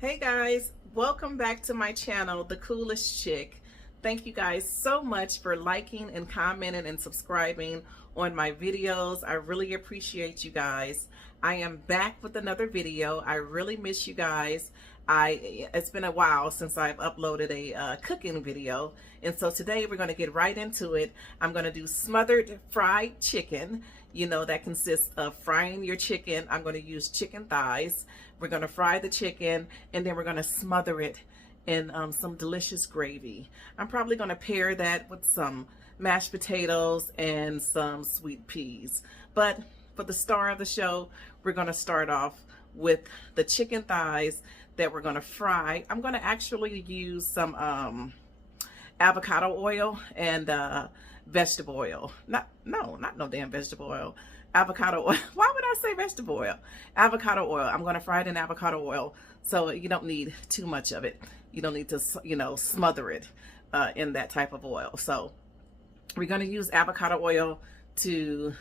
Hey guys, welcome back to my channel, The Coolest Chick. Thank you guys so much for liking and commenting and subscribing on my videos. I really appreciate you guys. I am back with another video. I really miss you guys. It's been a while since I've uploaded a cooking video, and so today we're going to get right into it. I'm going to do smothered fried chicken. You know, that consists of frying your chicken. I'm going to use chicken thighs. We're going to fry the chicken, and then we're going to smother it in some delicious gravy. I'm probably going to pair that with some mashed potatoes and some sweet peas. But for the star of the show, we're going to start off with the chicken thighs that we're going to fry. I'm going to actually use some avocado oil and vegetable oil. Not no damn vegetable oil. Avocado oil. Why would I say vegetable oil? Avocado oil. I'm going to fry it in avocado oil, so you don't need too much of it. You don't need to, smother it in that type of oil. So we're going to use avocado oil to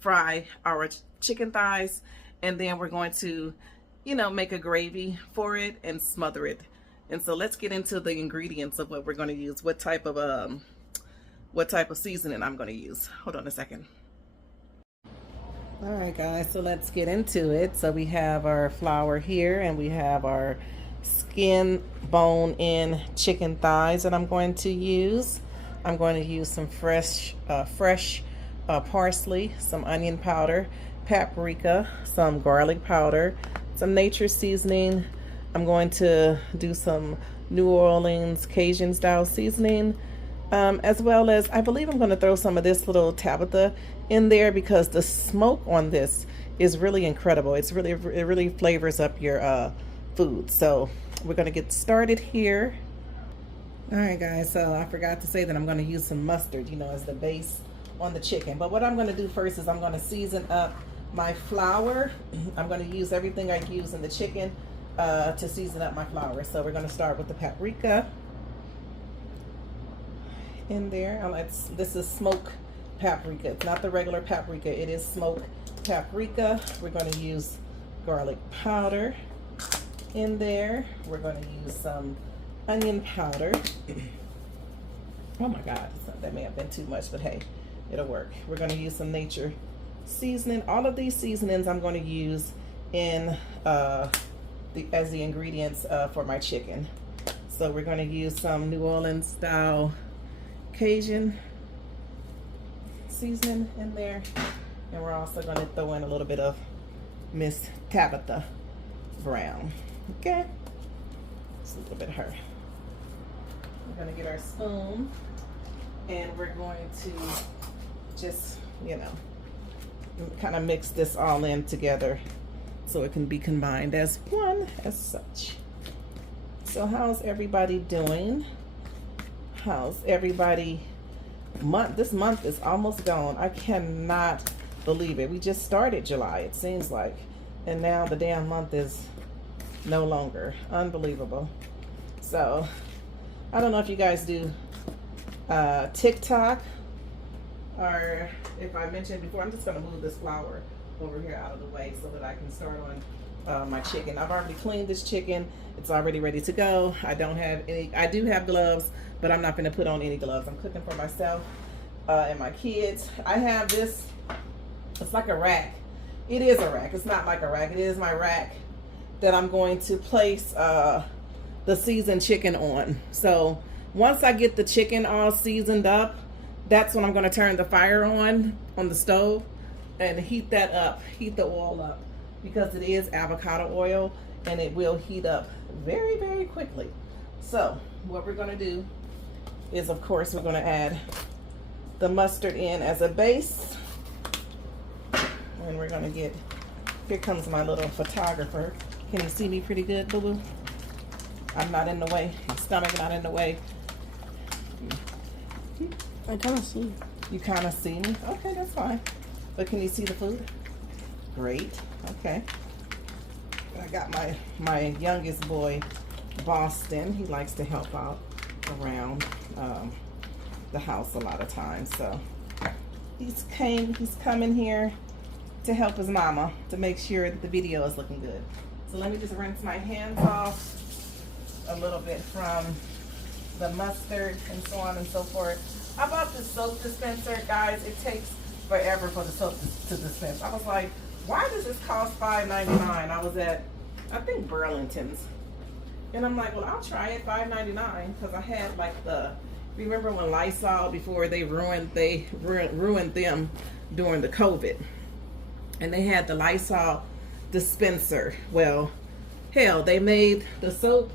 fry our chicken thighs, and then we're going to, make a gravy for it and smother it. And so let's get into the ingredients of what we're going to use. What type of seasoning I'm going to use. Hold on a second. All right, guys, so let's get into it. So we have our flour here, and we have our skin bone in chicken thighs that I'm going to use. I'm going to use some fresh parsley, some onion powder, paprika, some garlic powder, some nature seasoning. I'm going to do some New Orleans Cajun style seasoning, as well as I believe I'm going to throw some of this little Tabitha in there because the smoke on this is really incredible. It really flavors up your food. So we're going to get started here. All right, guys, so I forgot to say that I'm going to use some mustard, as the base on the chicken. But what I'm going to do first is I'm going to season up my flour. I'm going to use everything I use in the chicken to season up my flour. So we're going to start with the paprika in there. This is smoked paprika. It's not the regular paprika. It is smoked paprika. We're going to use garlic powder in there. We're going to use some onion powder. Oh my God, that may have been too much, but hey, it'll work. We're going to use some nature seasoning. All of these seasonings I'm going to use in as the ingredients for my chicken. So we're going to use some New Orleans style Cajun seasoning in there, and we're also going to throw in a little bit of Miss Tabitha Brown. Okay, just a little bit of her. We're going to get our spoon, and we're going to just kind of mix this all in together so it can be combined as one as such. So how's everybody doing? How's everybody? This month is almost gone. I cannot believe it. We just started July, it seems like, and now the damn month is no longer. Unbelievable. So I don't know if you guys do TikTok, or if I mentioned before. I'm just going to move this flour over here out of the way so that I can start on my chicken. I've already cleaned this chicken. It's already ready to go. I don't have any. I do have gloves, but I'm not going to put on any gloves. I'm cooking for myself and my kids. I have this. It's like a rack. It is a rack. It's not like a rack. It is my rack that I'm going to place the seasoned chicken on. So once I get the chicken all seasoned up, that's when I'm going to turn the fire on the stove and heat that up, heat the oil up, because it is avocado oil and it will heat up very, very quickly. So what we're going to do is, of course, we're going to add the mustard in as a base, and we're going to get, here comes my little photographer. Can you see me pretty good, boo-boo? I'm not in the way. My stomach not in the way. I kind of see you. You kind of see me? Okay, that's fine. But can you see the food? Great. Okay. I got my youngest boy, Boston. He likes to help out around the house a lot of times. So he's coming here to help his mama to make sure that the video is looking good. So let me just rinse my hands off a little bit from the mustard and so on and so forth. I bought this soap dispenser, guys. It takes forever for the soap to dispense. I was like, why does this cost $5.99? I was at, I think, Burlington's. And I'm like, well, I'll try it, $5.99, because I had like the, remember when Lysol, before they ruined them during the COVID. And they had the Lysol dispenser. Well, hell, they made the soap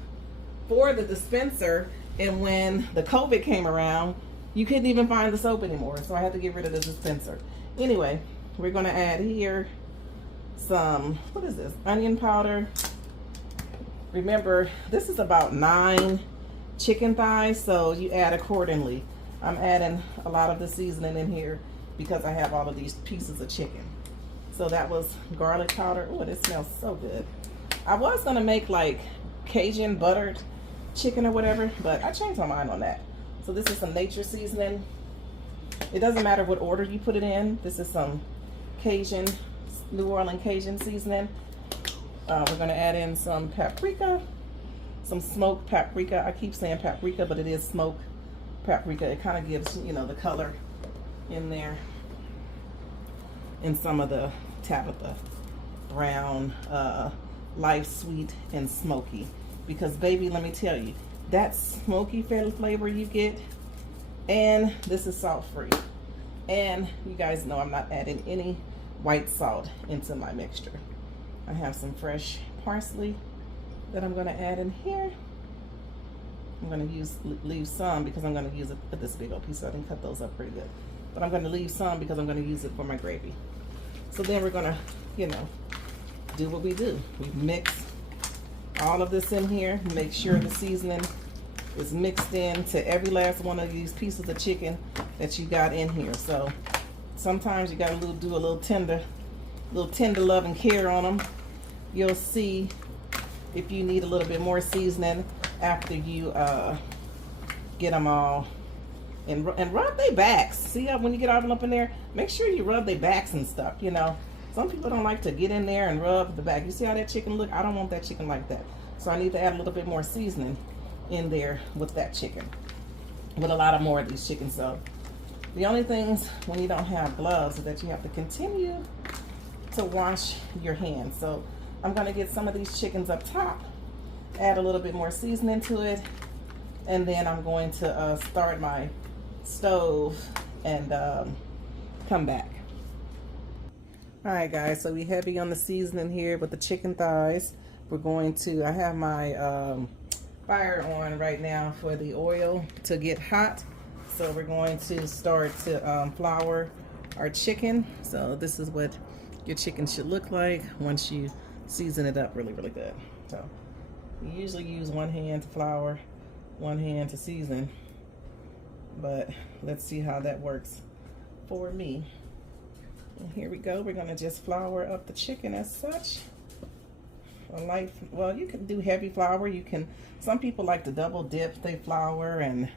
for the dispenser, and when the COVID came around, you couldn't even find the soap anymore, so I had to get rid of the dispenser. Anyway, we're gonna add here some, what is this, onion powder. Remember, this is about 9 chicken thighs, so you add accordingly. I'm adding a lot of the seasoning in here because I have all of these pieces of chicken. So that was garlic powder. Oh, this smells so good. I was gonna make like Cajun buttered chicken or whatever, but I changed my mind on that. So this is some nature seasoning. It doesn't matter what order you put it in. This is some Cajun, New Orleans Cajun seasoning. We're gonna add in some paprika, some smoked paprika. I keep saying paprika, but it is smoked paprika. It kind of gives, you know, the color in there. And some of the Tabitha brown, light, sweet, and smoky. Because baby, let me tell you, that smoky flavor you get, and this is salt free. And you guys know I'm not adding any white salt into my mixture. I have some fresh parsley that I'm gonna add in here. I'm gonna leave some because I'm gonna use it with this big old piece, so I didn't cut those up pretty good. But I'm gonna leave some because I'm gonna use it for my gravy. So then we're gonna, you know, do what we do. We mix all of this in here, make sure the seasoning is mixed in to every last one of these pieces of chicken that you got in here. So sometimes you gotta do a little tender love and care on them. You'll see if you need a little bit more seasoning after you get them all, and rub their backs. See how when you get all of them up in there, make sure you rub their backs and stuff. You know, some people don't like to get in there and rub the back. You see how that chicken look? I don't want that chicken like that. So I need to add a little bit more seasoning in there with that chicken, with a lot of more of these chickens. So the only things when you don't have gloves is that you have to continue to wash your hands. So I'm gonna get some of these chickens up top, add a little bit more seasoning to it, and then I'm going to start my stove and come back. All right, guys, so we heavy on the seasoning here with the chicken thighs. We're going to, I have my fire on right now for the oil to get hot. So we're going to start to flour our chicken. So this is what your chicken should look like once you season it up really, really good. So you usually use one hand to flour, one hand to season, but let's see how that works for me. And here we go. We're gonna just flour up the chicken as such. A light, well, you can do heavy flour. You can, some people like to double dip their flour and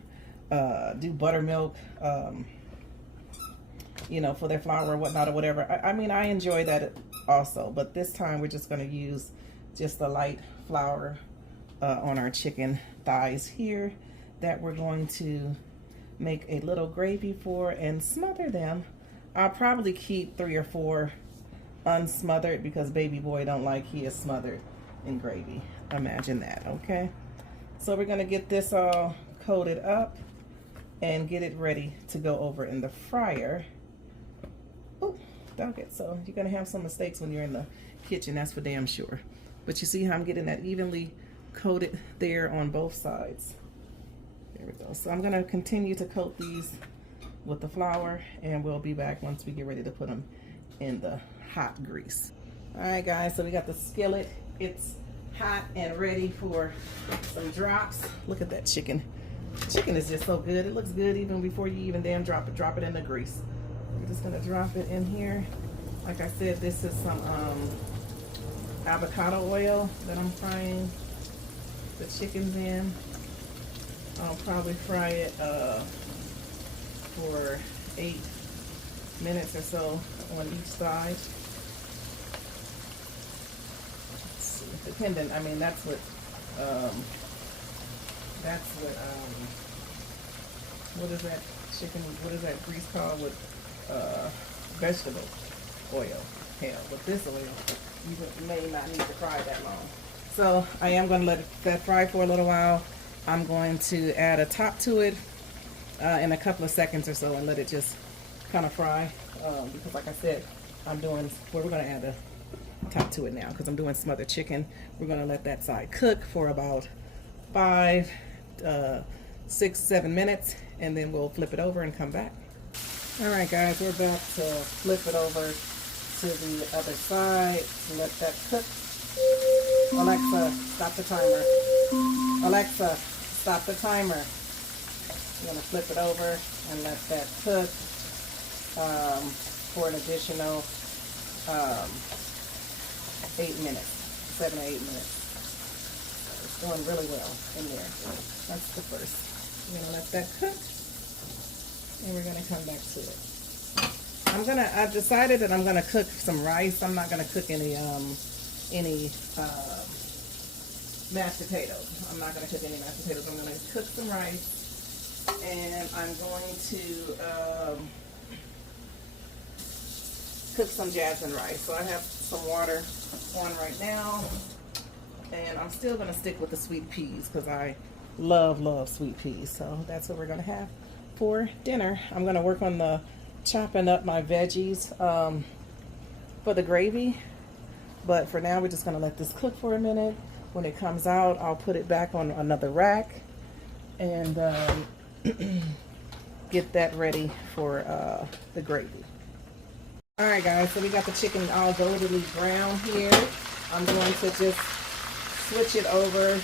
do buttermilk, you know, for their flour or whatnot or whatever. I mean, I enjoy that also, but this time we're just gonna use just a light flour on our chicken thighs here that we're going to make a little gravy for and smother them. I'll probably keep 3 or 4 unsmothered because baby boy don't like his smothered in gravy. Imagine that, okay? So we're gonna get this all coated up and get it ready to go over in the fryer. Oh, okay, so you're gonna have some mistakes when you're in the kitchen, that's for damn sure. But you see how I'm getting that evenly coated there on both sides. There we go. So I'm gonna continue to coat these with the flour, and we'll be back once we get ready to put them in the hot grease. All right, guys, so we got the skillet. It's hot and ready for some drops. Look at that chicken. Chicken is just so good. It looks good even before you even damn drop it in the grease. I'm just gonna drop it in here. Like I said, this is some avocado oil that I'm frying the chickens in. I'll probably fry it for 8 minutes or so on each side. Let's see. dependent. I mean, that's what what is that chicken, what is that grease called with vegetable oil? Hell, with this oil, you may not need to fry that long. So I am going to let that fry for a little while. I'm going to add a top to it in a couple of seconds or so and let it just kind of fry because like I said, we're going to add a top to it now because I'm doing smothered chicken. We're going to let that side cook for about 5, 6, 7 minutes, and then we'll flip it over and come back. Alright guys, we're about to flip it over to the other side. Let that cook. Alexa, stop the timer. Alexa, stop the timer. I'm going to flip it over and let that cook for an additional 8 minutes, 7 or 8 minutes. It's going really well in there. That's the first. We're going to let that cook, and we're going to come back to it. I've decided that I'm going to cook some rice. I'm not going to cook any mashed potatoes. I'm not going to cook any mashed potatoes. I'm going to cook some rice, and I'm going to cook some jasmine rice. So I have some water on right now, and I'm still going to stick with the sweet peas because I love sweet peas. So that's what we're going to have for dinner. I'm going to work on the chopping up my veggies for the gravy, but for now we're just going to let this cook for a minute. When it comes out, I'll put it back on another rack and get that ready for the gravy. Alright guys, so we got the chicken all goldily brown here. I'm going to just switch it over.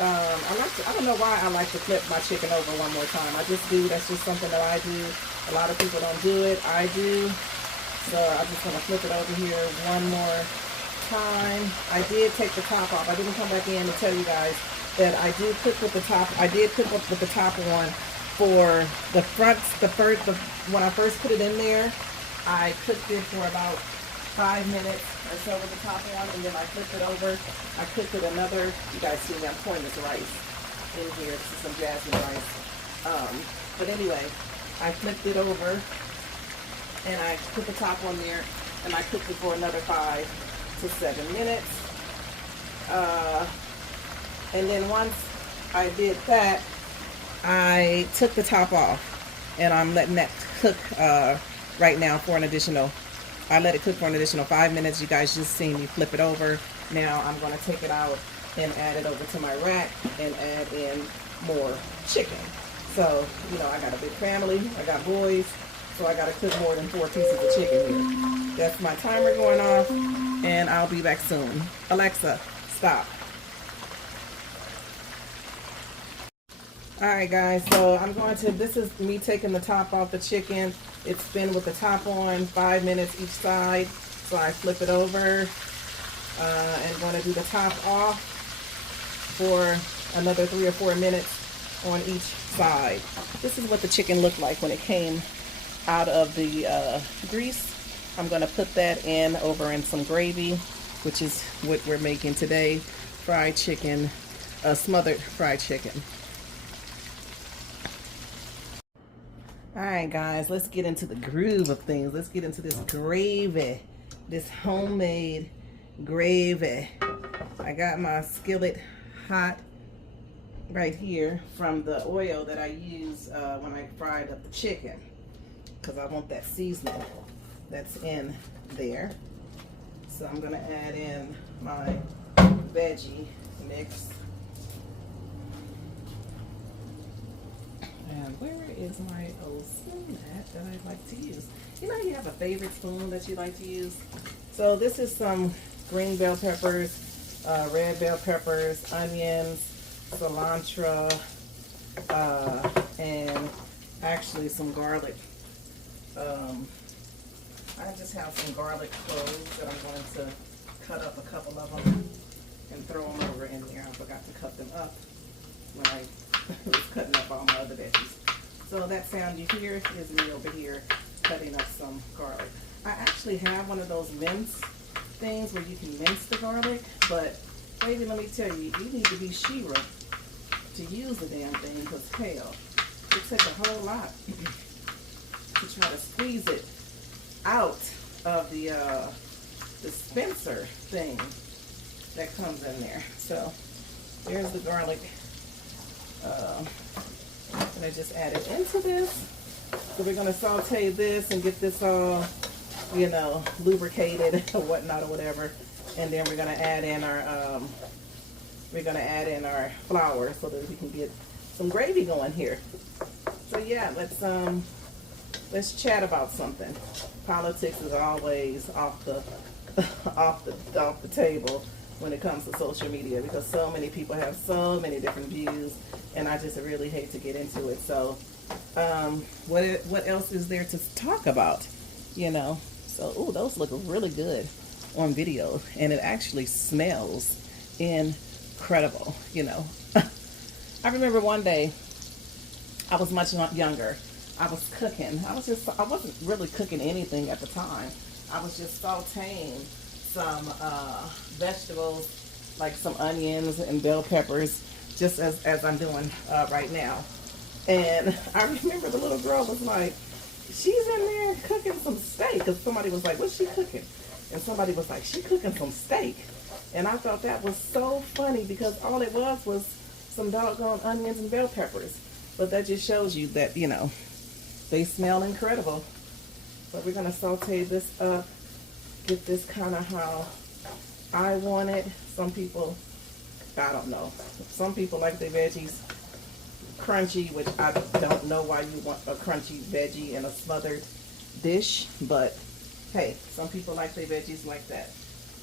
I don't know why I like to flip my chicken over one more time. I just do. That's just something that I do. A lot of people don't do it. I do. So I'm just going to flip it over here one more time. I did take the top off. I didn't come back in to tell you guys that I do cook with the top. I did cook with the top on for the front. When I first put it in there, I cooked it for about 5 minutes or so with the top on, and then I flipped it over. I cooked it another, you guys see me, I'm pouring this rice in here. This is some jasmine rice. But anyway, I flipped it over, and I put the top on there, and I cooked it for another 5 to 7 minutes. And then once I did that, I took the top off, and I'm letting that cook right now for an additional, I let it cook for an additional 5 minutes. You guys just seen me flip it over. Now I'm going to take it out and add it over to my rack and add in more chicken. So, you know, I got a big family. I got boys. So I got to cook more than 4 pieces of chicken here. That's my timer going off, and I'll be back soon. Alexa, stop. Alright guys, so I'm going to, this is me taking the top off the chicken. It's been with the top on 5 minutes each side. So I flip it over and going to do the top off for another 3 or 4 minutes on each side. This is what the chicken looked like when it came out of the grease. I'm going to put that in over in some gravy, which is what we're making today. Fried chicken, smothered fried chicken. Alright guys, let's get into the groove of things. Let's get into this gravy, this homemade gravy. I got my skillet hot right here from the oil that I use when I fried up the chicken, because I want that seasoning that's in there. So I'm going to add in my veggie mix. And where is my old spoon at that I like to use? You know, you have a favorite spoon that you like to use. So this is some green bell peppers, red bell peppers, onions, cilantro, and actually some garlic. I just have some garlic cloves that I'm going to cut up a couple of them and throw them over in there. I forgot to cut them up when I was cutting up all my other veggies. So that sound you hear is me over here cutting up some garlic. I actually have one of those mince things where you can mince the garlic, but baby, let me tell you, you need to be Shira to use the damn thing, because hell, it takes a whole lot to try to squeeze it out of the dispenser thing that comes in there. So there's the garlic. And I just add it into this. So we're gonna saute this and get this all, you know, lubricated or whatnot or whatever. And then we're gonna add in our flour so that we can get some gravy going here. So yeah, let's chat about something. Politics is always off the off the table when it comes to social media, because so many people have so many different views, and I just really hate to get into it. So what else is there to talk about, you know? So ooh, those look really good on video, and it actually smells incredible, you know. I remember one day, I was much younger. I was cooking. I wasn't really cooking anything at the time. I was just sauteing some vegetables, like some onions and bell peppers, just as I'm doing right now. And I remember the little girl was like, she's in there cooking some steak, because somebody was like, what's she cooking? And somebody was like, she cooking some steak. And I thought that was so funny, because all it was some doggone onions and bell peppers. But that just shows you that, you know, they smell incredible. But we're gonna saute this up, get this kind of how I want it. Some people, I don't know. Some people like their veggies crunchy, which I don't know why you want a crunchy veggie in a smothered dish, but hey, some people like their veggies like that.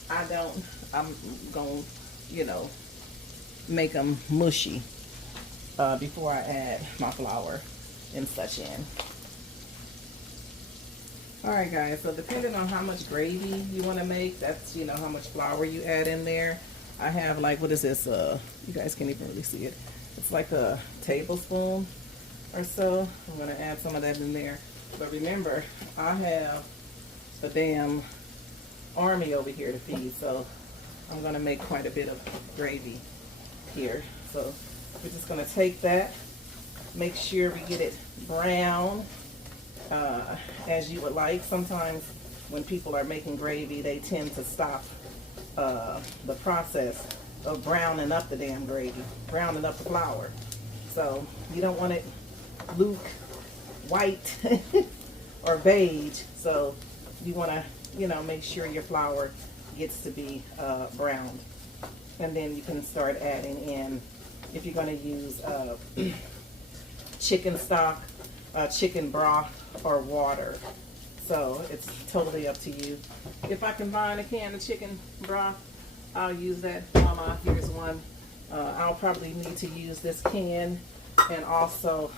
I don't. I'm gonna, you know, make them mushy before I add my flour and such in. Alright guys, so depending on how much gravy you want to make, that's, you know, how much flour you add in there. I have like, what is this? You guys can't even really see it. It's like a tablespoon or so. I'm going to add some of that in there. But remember, I have a damn army over here to feed, so I'm going to make quite a bit of gravy here. So we're just going to take that, make sure we get it brown as you would like. Sometimes when people are making gravy, they tend to stop the process of browning up the damn gravy, browning up the flour. So you don't want it luke white or beige. So you want to, you know, make sure your flour gets to be browned. And then you can start adding in, if you're going to use chicken stock, chicken broth, or water. So it's totally up to you. If I can find a can of chicken broth, I'll use that. Mama, here's one. I'll probably need to use this can, and also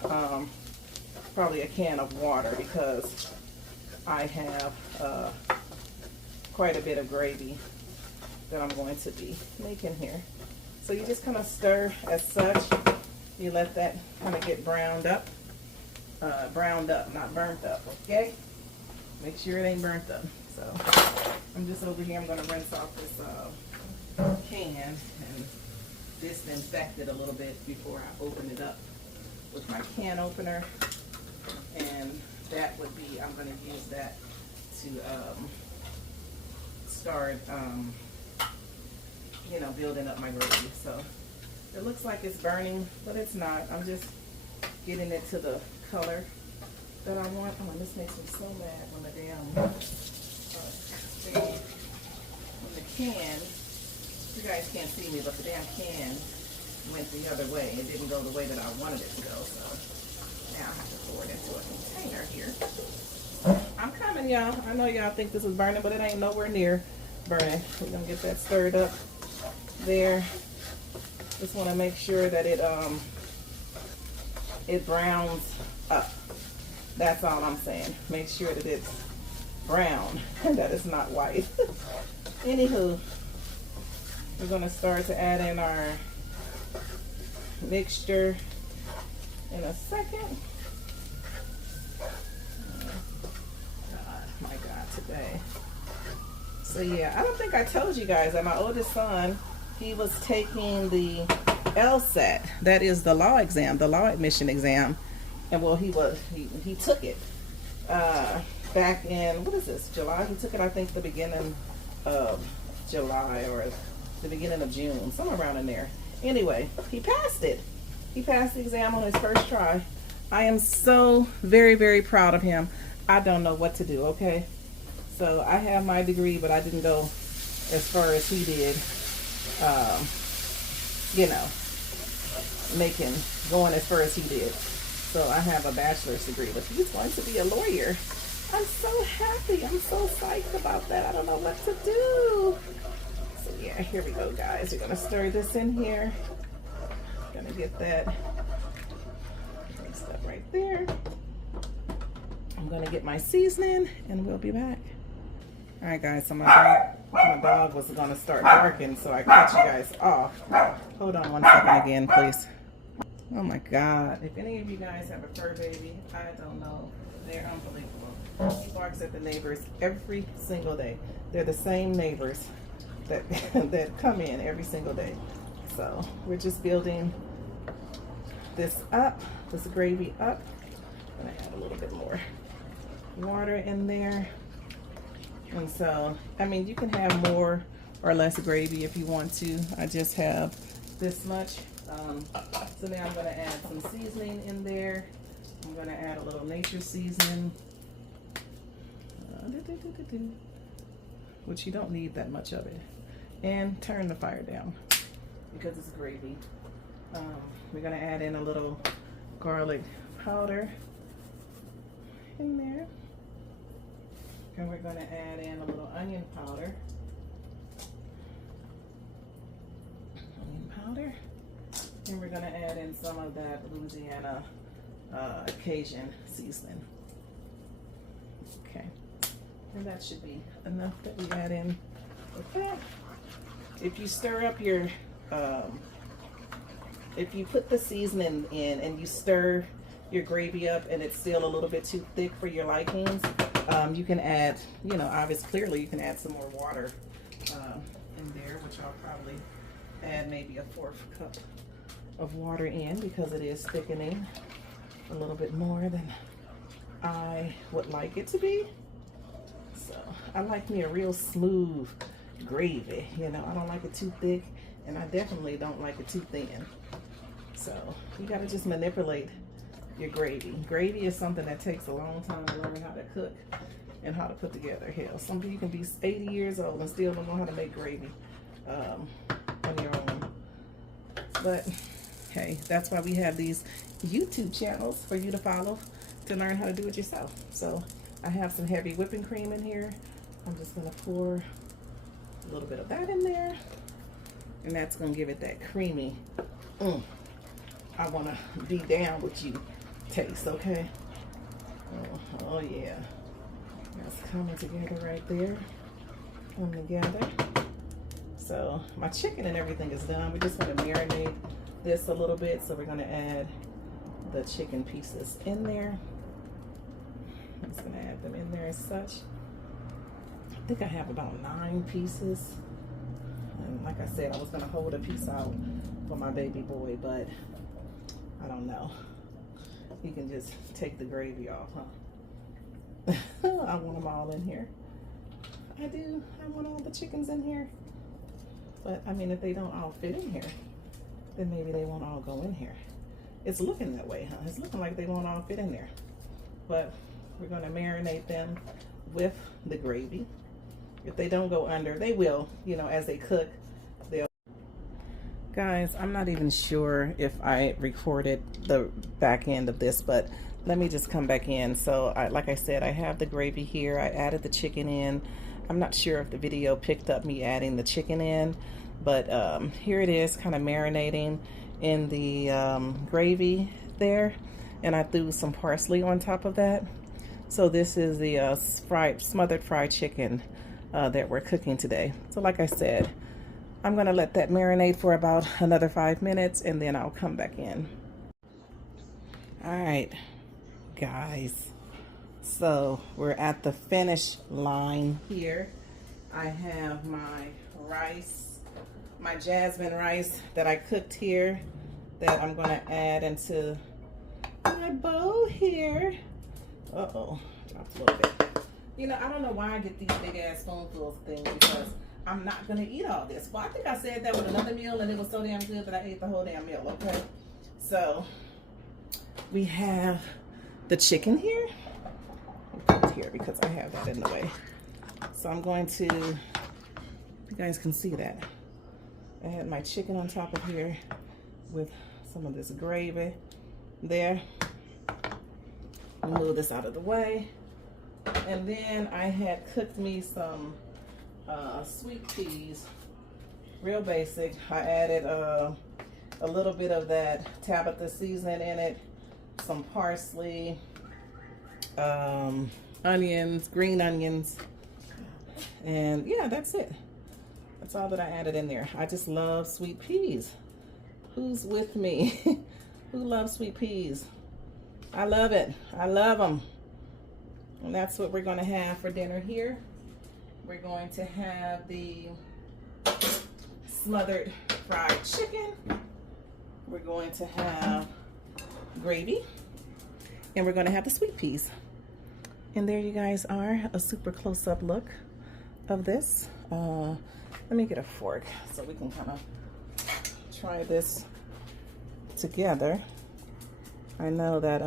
probably a can of water, because I have quite a bit of gravy that I'm going to be making here. So you just kind of stir as such. You let that kind of get browned up. Browned up, not burnt up, okay? Make sure it ain't burnt up. So I'm just over here, I'm gonna rinse off this can and disinfect it a little bit before I open it up with my can opener. And that would be, I'm gonna use that to start, you know, building up my gravy. So it looks like it's burning, but it's not. I'm just getting it to the color that I want. Oh, this makes me so mad when the damn when the can, you guys can't see me, but the damn can went the other way. It didn't go the way that I wanted it to go, so now I have to pour it into a container here. I'm coming, y'all. I know y'all think this is burning, but it ain't nowhere near burning. We're gonna get that stirred up there. Just want to make sure that it browns up. That's all I'm saying. Make sure that it's brown and that it's not white. Anywho, we're going to start to add in our mixture in a second. God, my God, today. So yeah, I don't think I told you guys that my oldest son, he was taking the LSAT. That is the law exam, the law admission exam. And well, he took it back in, what is this, July? He took it, I think, the beginning of July or the beginning of June, somewhere around in there. Anyway, he passed it. He passed the exam on his first try. I am so very, very proud of him. I don't know what to do, okay? So I have my degree, but I didn't go as far as he did, you know, going as far as he did. So I have a bachelor's degree, but he's going to be a lawyer. I'm so happy. I'm so psyched about that. I don't know what to do. So yeah, here we go, guys. We're gonna stir this in here. Gonna get that mixed up right there. I'm gonna get my seasoning and we'll be back. All right, guys, so my dog was gonna start barking, so I cut you guys off. Hold on 1 second again, please. Oh my God, if any of you guys have a fur baby, I don't know. They're unbelievable. He barks at the neighbors every single day. They're the same neighbors that, that come in every single day. So we're just building this up, this gravy up. I'm gonna add a little bit more water in there. And so, I mean, you can have more or less gravy if you want to. I just have this much. So now I'm gonna add some seasoning in there. I'm gonna add a little nature seasoning, which you don't need that much of it. And turn the fire down because it's gravy. We're gonna add in a little garlic powder in there. And we're gonna add in a little onion powder. And we're gonna add in some of that Louisiana Cajun seasoning. Okay, and that should be enough that we add in with that. If you stir up your, if you put the seasoning in and you stir your gravy up and it's still a little bit too thick for your likings, you can add, you know, obviously, clearly you can add some more water in there, which I'll probably add maybe a 1/4 cup of water in because it is thickening a little bit more than I would like it to be. So I like me a real smooth gravy, you know. I don't like it too thick, and I definitely don't like it too thin. So you got to just manipulate your gravy. Gravy is something that takes a long time to learn how to cook and how to put together. Hell, some of you can be 80 years old and still don't know how to make gravy on your own. But hey, that's why we have these YouTube channels for you to follow to learn how to do it yourself. So I have some heavy whipping cream in here. I'm just gonna pour a little bit of that in there, and that's gonna give it that creamy, I wanna be down with you taste, okay? Oh yeah, that's coming together right there, coming together. So my chicken and everything is done. We're just gonna marinate this a little bit. So we're gonna add the chicken pieces in there. I'm just gonna add them in there as such. I think I have about 9 pieces. And like I said, I was gonna hold a piece out for my baby boy, but I don't know. You can just take the gravy off, huh? I want them all in here. I do. I want all the chickens in here. But I mean, if they don't all fit in here, then maybe they won't all go in here. It's looking that way, huh? It's looking like they won't all fit in there. But we're gonna marinate them with the gravy. If they don't go under, they will, you know, as they cook, they'll. Guys, I'm not even sure if I recorded the back end of this, but let me just come back in. So like I said, I have the gravy here. I added the chicken in. I'm not sure if the video picked up me adding the chicken in, but here it is, kind of marinating in the gravy there, and I threw some parsley on top of that. So this is the smothered fried chicken that we're cooking today. So like I said, I'm gonna let that marinate for about another 5 minutes, and then I'll come back in. All right, guys. So we're at the finish line here. I have my rice, my jasmine rice that I cooked here that I'm gonna add into my bowl here. Uh-oh, dropped a little bit. You know, I don't know why I get these big ass spoonfuls of things because I'm not gonna eat all this. Well, I think I said that with another meal and it was so damn good that I ate the whole damn meal, okay? So, we have the chicken here. I'll put it here because I have that in the way. So I'm going to, you guys can see that. I had my chicken on top of here with some of this gravy there. Move this out of the way. And then I had cooked me some sweet peas, real basic. I added a little bit of that Tabitha seasoning in it, some parsley, onions, green onions, and yeah, that's it. That's all that I added in there. I just love sweet peas. Who's with me? Who loves sweet peas? I love it. I love them. And that's what we're going to have for dinner here. We're going to have the smothered fried chicken. We're going to have gravy. And we're going to have the sweet peas. And there you guys are, a super close-up look of this. Let me get a fork so we can kind of try this together. I know that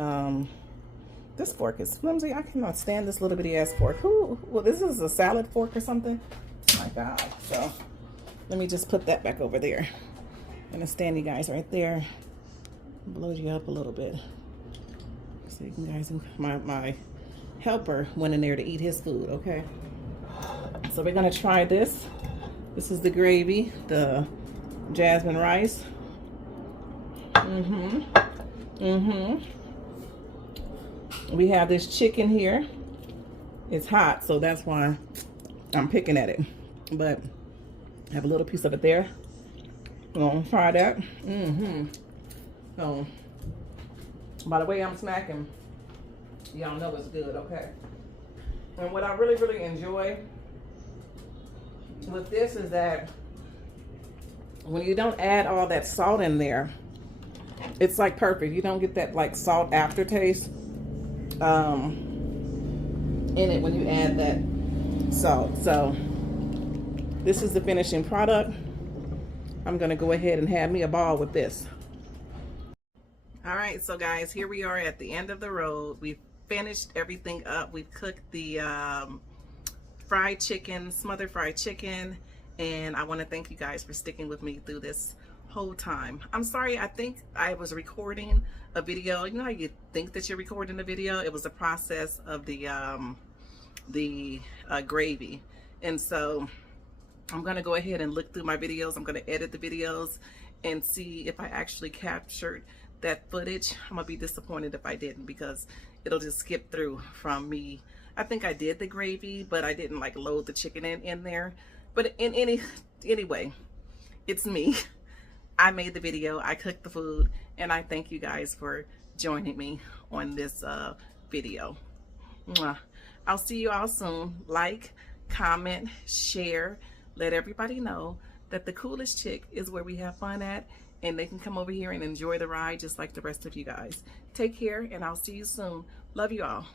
this fork is flimsy. I cannot stand this little bitty ass fork. Well, this is a salad fork or something. Oh my God. So let me just put that back over there. I'm gonna stand you guys right there. Blow you up a little bit. So you can guys, my helper went in there to eat his food, okay? So we're gonna try this. This is the gravy, the jasmine rice. We have this chicken here. It's hot, so that's why I'm picking at it. But I have a little piece of it there. I'm gonna try that. So by the way I'm smacking, y'all know it's good, okay? And what I really, really enjoy with this is that when you don't add all that salt in there, it's like perfect. You don't get that like salt aftertaste in it when you add that salt. So this is the finishing product. I'm gonna go ahead and have me a ball with this. All right, so guys, here we are at the end of the road. We've finished everything up. We've cooked the fried chicken, smothered fried chicken, and I want to thank you guys for sticking with me through this whole time. I'm sorry, I think I was recording a video. You know how you think that you're recording a video? It was the process of the gravy. And so I'm gonna go ahead and look through my videos. I'm gonna edit the videos and see if I actually captured that footage. I'm gonna be disappointed if I didn't, because it'll just skip through from me. I think I did the gravy, but I didn't like load the chicken in there. But anyway, it's me. I made the video, I cooked the food, and I thank you guys for joining me on this video. Mwah. I'll see you all soon. Like, comment, share, let everybody know that the coolest chick is where we have fun at, and they can come over here and enjoy the ride just like the rest of you guys. Take care, and I'll see you soon. Love you all.